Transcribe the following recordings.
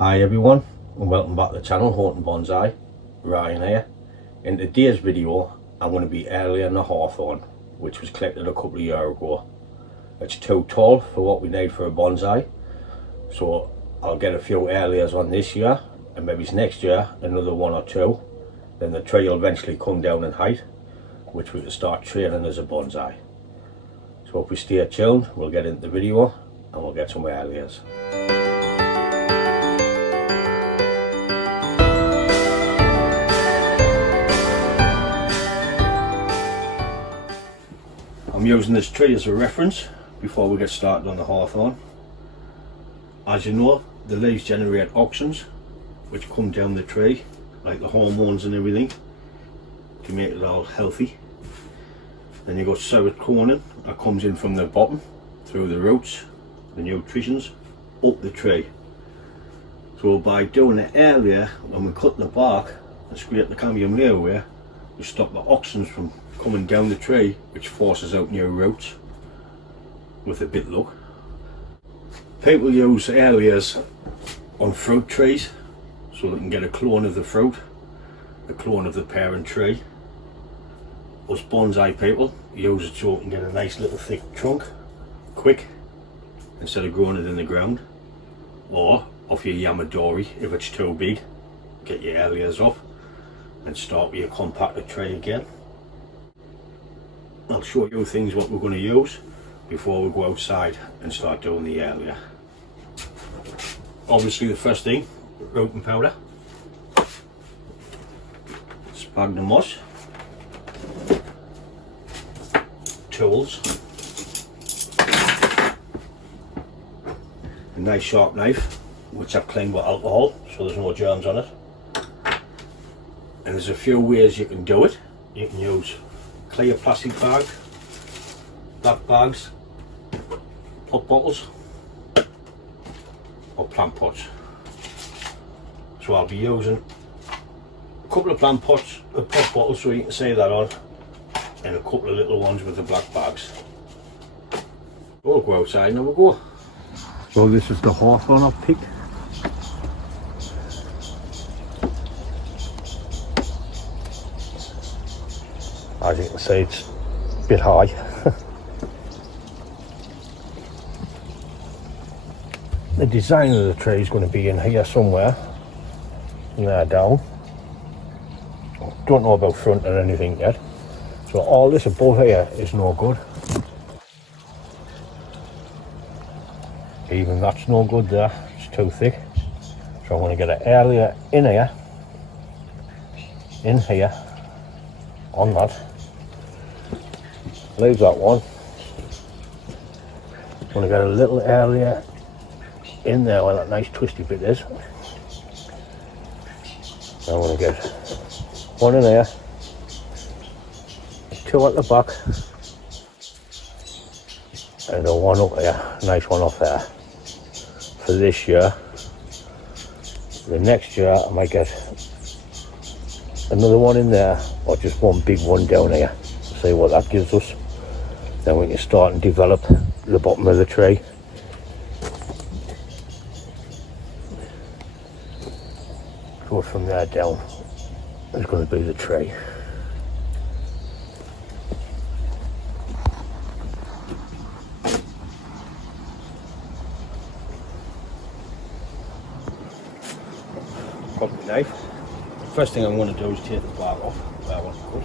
Hi everyone, and welcome back to the channel, Hawthorn Bonsai. Ryan here. In today's video I'm going to be Air Layer Hawthorn, which was collected a couple of years ago. It's too tall for what we need for a bonsai, so I'll get a few Air Layers on this year, and maybe next year another one or two. Then the tree will eventually come down in height, which we can start training as a bonsai. So if we stay tuned, we'll get into the video and we'll get some Air Layers. I'm using this tree as a reference before we get started on the hawthorn. As you know, the leaves generate auxins which come down the tree, like the hormones and everything, to make it all healthy. Then you've got serotonin that comes in from the bottom through the roots, the nutritions, up the tree. So by doing the air layer, when we cut the bark and scrape the cambium layer away, we stop the auxins from coming down the tree, which forces out new roots with a bit luck. People use air layers on fruit trees so they can get a clone of the fruit, a clone of the parent tree. Us bonsai people use it so we can get a nice little thick trunk quick instead of growing it in the ground, or off your yamadori if it's too big. Get your air layers off and start with your compacted tree again. I'll show you things what we're going to use before we go outside and start doing the air layer. Obviously the first thing, rooting powder, sphagnum moss, tools, a nice sharp knife which I've cleaned with alcohol so there's no germs on it. And there's a few ways you can do it. You can use clear plastic bag, black bags, pop bottles, or plant pots. So I'll be using a couple of plant pots, a pop bottles so you can see that on, and a couple of little ones with the black bags. We'll go outside and have a go. So this is the hawthorn I've picked. As you can see, it's a bit high. The design of the tree is going to be in here somewhere, and there down. Don't know about front or anything yet, so all this above here is no good. Even that's no good there, it's too thick. So I'm going to get an air layer in here, on that. Leave that one. I'm going to get a little air layer in there where that nice twisty bit is. I'm going to get one in there, two at the back, and a one up there, nice one off there. For this year. The next year I might get another one in there, or just one big one down here. See what that gives us. Then we can start and develop the bottom of the tree. So from there down is going to be the tree. Got the knife. First thing I'm going to do is take the bark off. That one's good.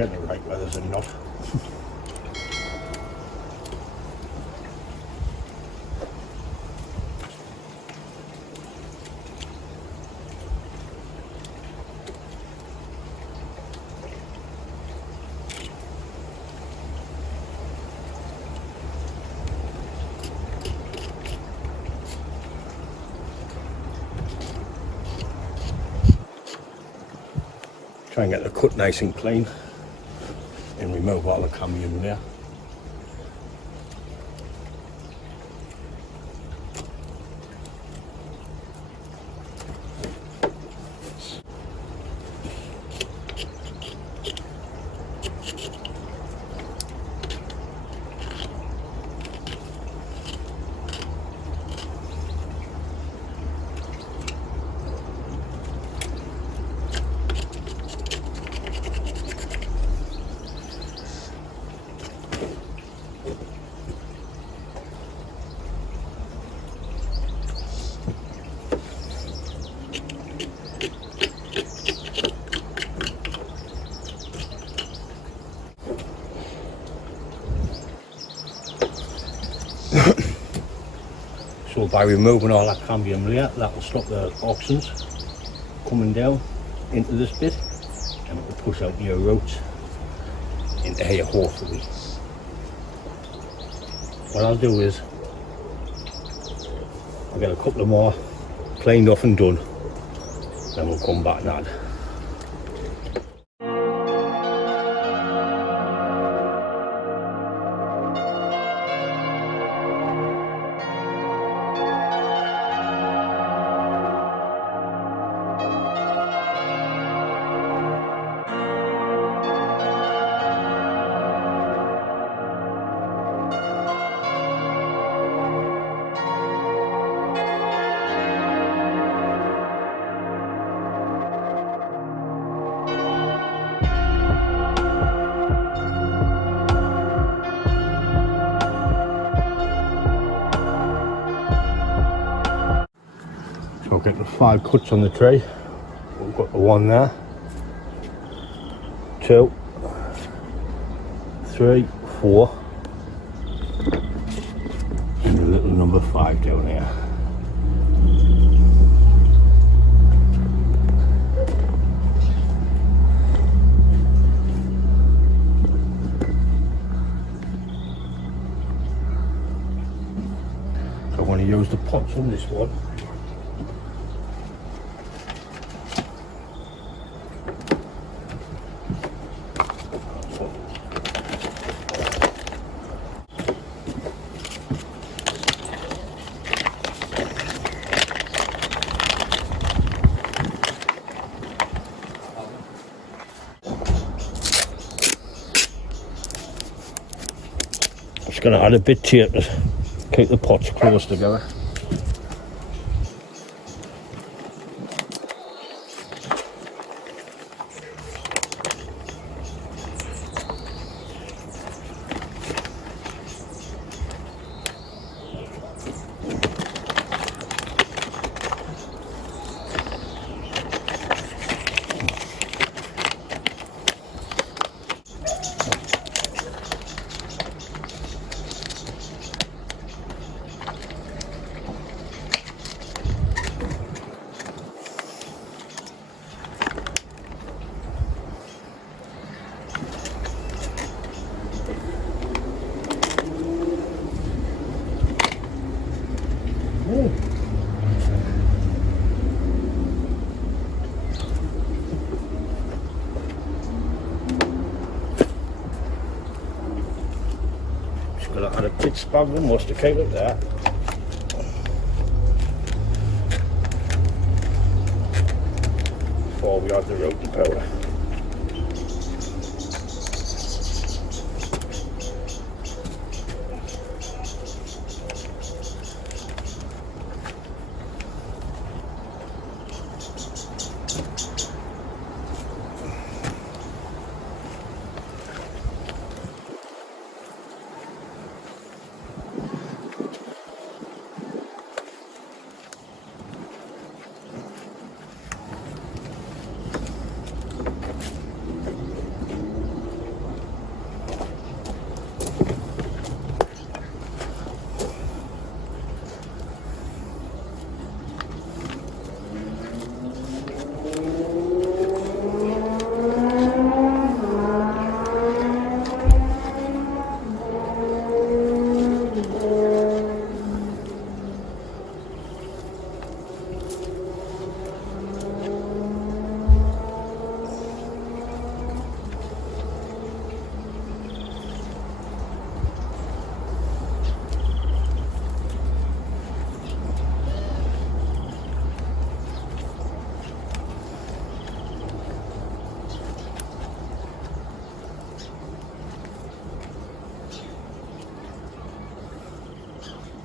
getting it right, whether there's a knot. Try and get the cut nice and clean and remove all the cambium there. So by removing all that cambium layer, that will stop the auxins coming down into this bit, and it will push out your roots into here hopefully. What I'll do is I'll get a couple of more cleaned off and done, then we'll come back and add. So we'll get the 5 cuts on the tray. We've got the 1 there, 2, 3, 4, and a little number 5 down here. So I want to use the pots on this one. Just going to add a bit to it to keep the pots close together. Just gonna add a bit sphagnum moss to keep it there. Before we add the roti powder.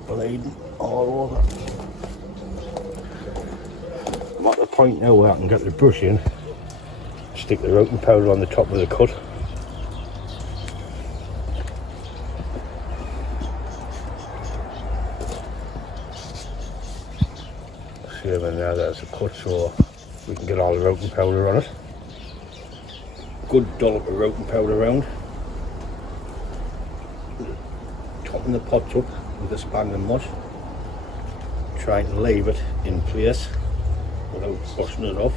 bleeding all over. I'm at the point now where I can get the brush in, stick the routing powder on the top of the cut. See them in there, there's a cut so we can get all the routing powder on it. Good dollop of routing powder around. Topping the pots up with a spanding mush. Trying to leave it in place without washing it off.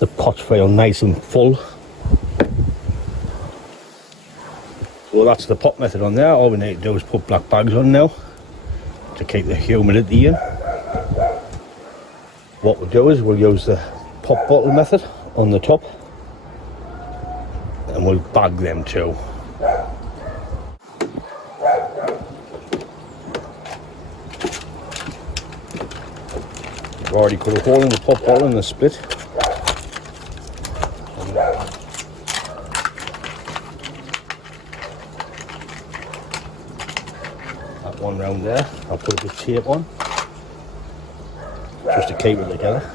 The pots feel nice and full. So that's the pot method on there. All we need to do is put black bags on now to keep the humidity in. What we'll do is we'll use the pop bottle method on the top and we'll bag them too. We've already cut a hole in the pop bottle and the split. That one round there, I'll put a bit of tape on just to keep it together.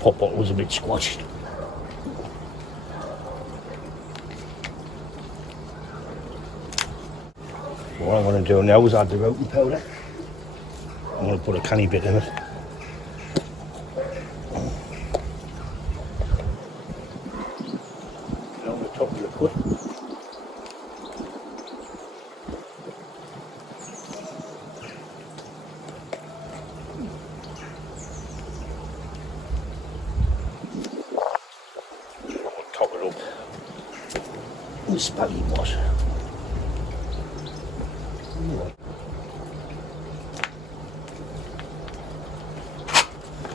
Pop bottle was a bit squashed. What I'm going to do now is add the routing powder. I'm going to put a canny bit in it. On the top of the cut. With spaghetti wash.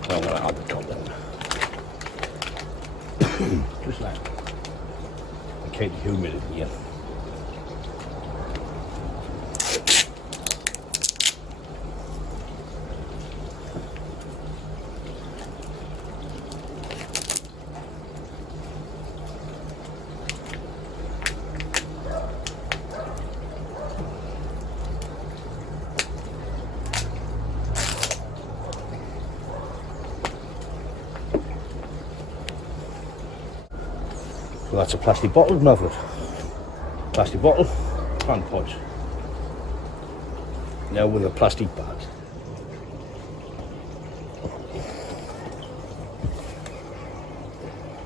I'm going to add the top in. Just like that. And keep the humidity in. So that's a plastic bottle method. Plastic bottle, plant pots. Now with a plastic bag.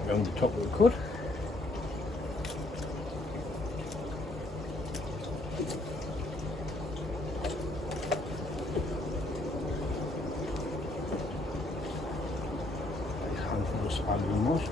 Round the top of the cut. Nice handful of spaghetti mush.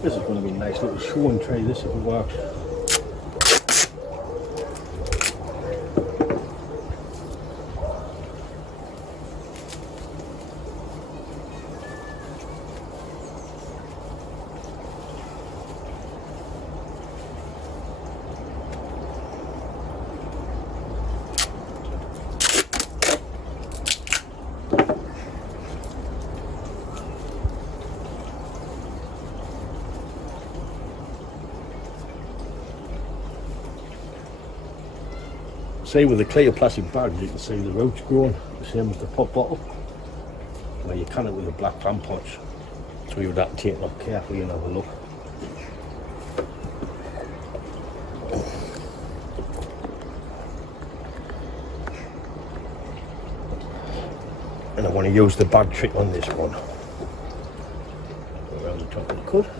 This is going to be a nice little show and try this if it works. See, with the clear plastic bags, you can see the roots growing, the same as the pop bottle. Where you can it with the black plant pots. So you would have to take it up carefully and have a look. And I want to use the bag trick on this one. Around the top of the cud.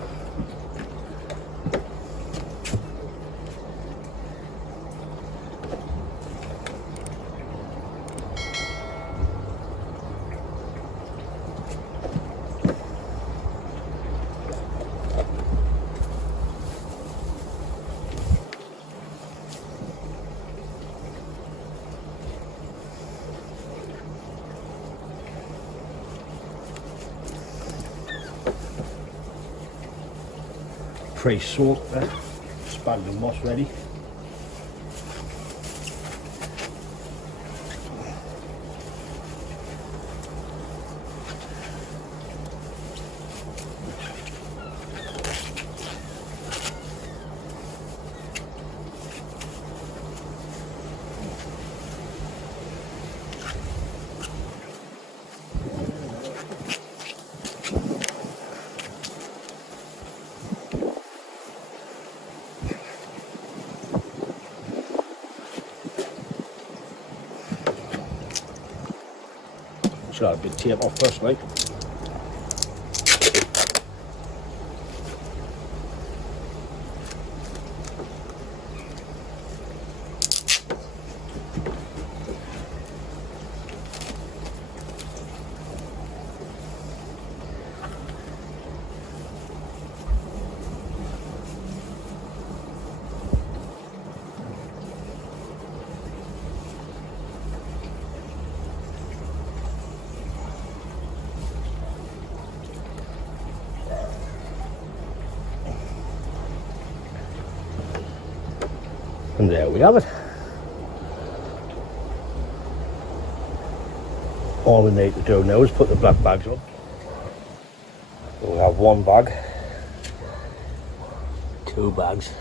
Pre-soaked there, spag the moss ready. Should have a bit of tape off first, like. And there we have it. All we need to do now is put the black bags on. We'll have one bag, two bags,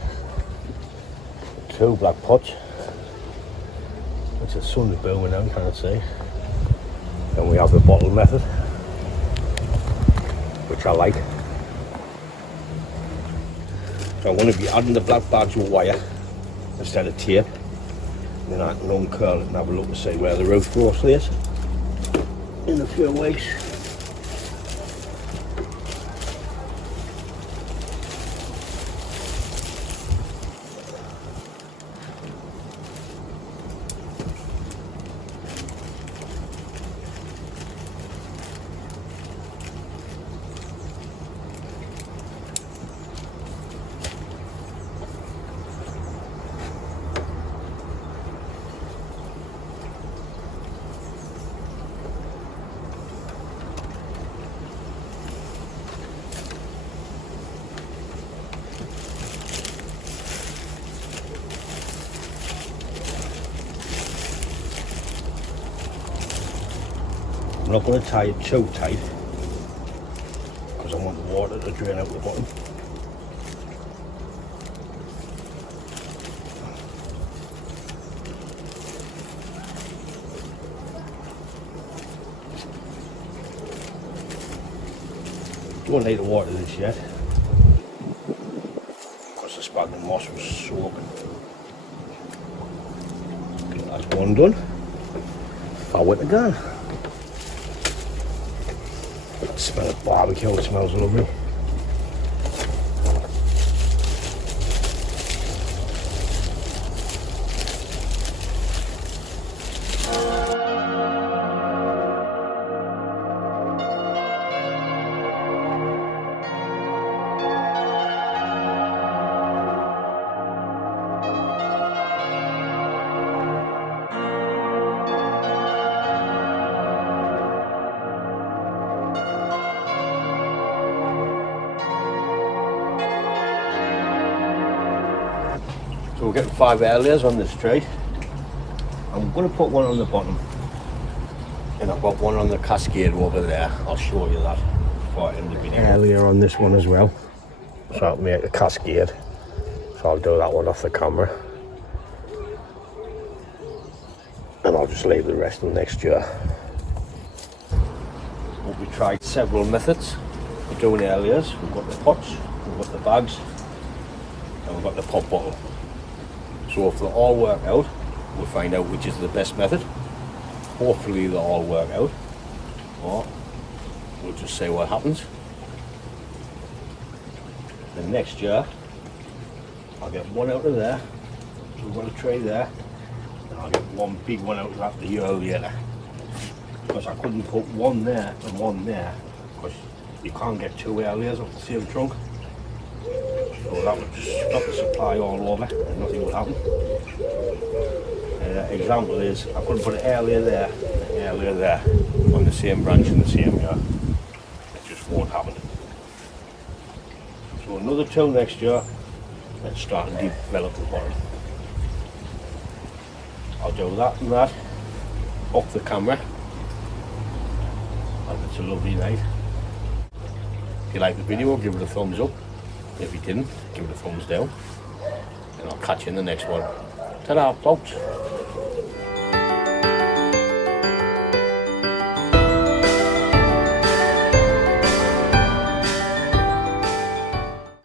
two black pots, which the sun's booming now, can't see. And we have the bottle method, which I like. So I'm going to be adding the black bags with wire instead of tape, and then I can uncurl it and have a look to see where the root growth is in a few weeks. I'm not going to tie it too tight because I want the water to drain out the bottom. Don't need to water this yet because the sphagnum moss was soaking. Okay, that's one done. Forward again. Smell of barbecue, it smells lovely. So we're getting 5 air layers on this tray. I'm going to put one on the bottom, and I've got one on the cascade over there. I'll show you that before I end the video. Air layer on this one as well, so I'll make a cascade. So I'll do that one off the camera. I'll just leave the rest till next year. But we tried several methods for doing air layers. We've got the pots, we've got the bags, and we've got the pop bottle. So if they all work out, we'll find out which is the best method. Hopefully they'll all work out, or we'll just see what happens. Then next year I'll get one out of there, so we've got a tray there, and I'll get one big one out of that the year later. Because I couldn't put one there and one there, because you can't get two air layers off the same trunk. So that would just stop the supply all over and nothing would happen. Example is, I couldn't put an air layer there and an air layer there on the same branch in the same year. It just won't happen. So another two next year, let's start and develop the bottom. I'll do that and that off the camera, and it's a lovely night. If you like the video, give it a thumbs up. If you didn't, give it a thumbs down. And I'll catch you in the next one. Ta-da, folks.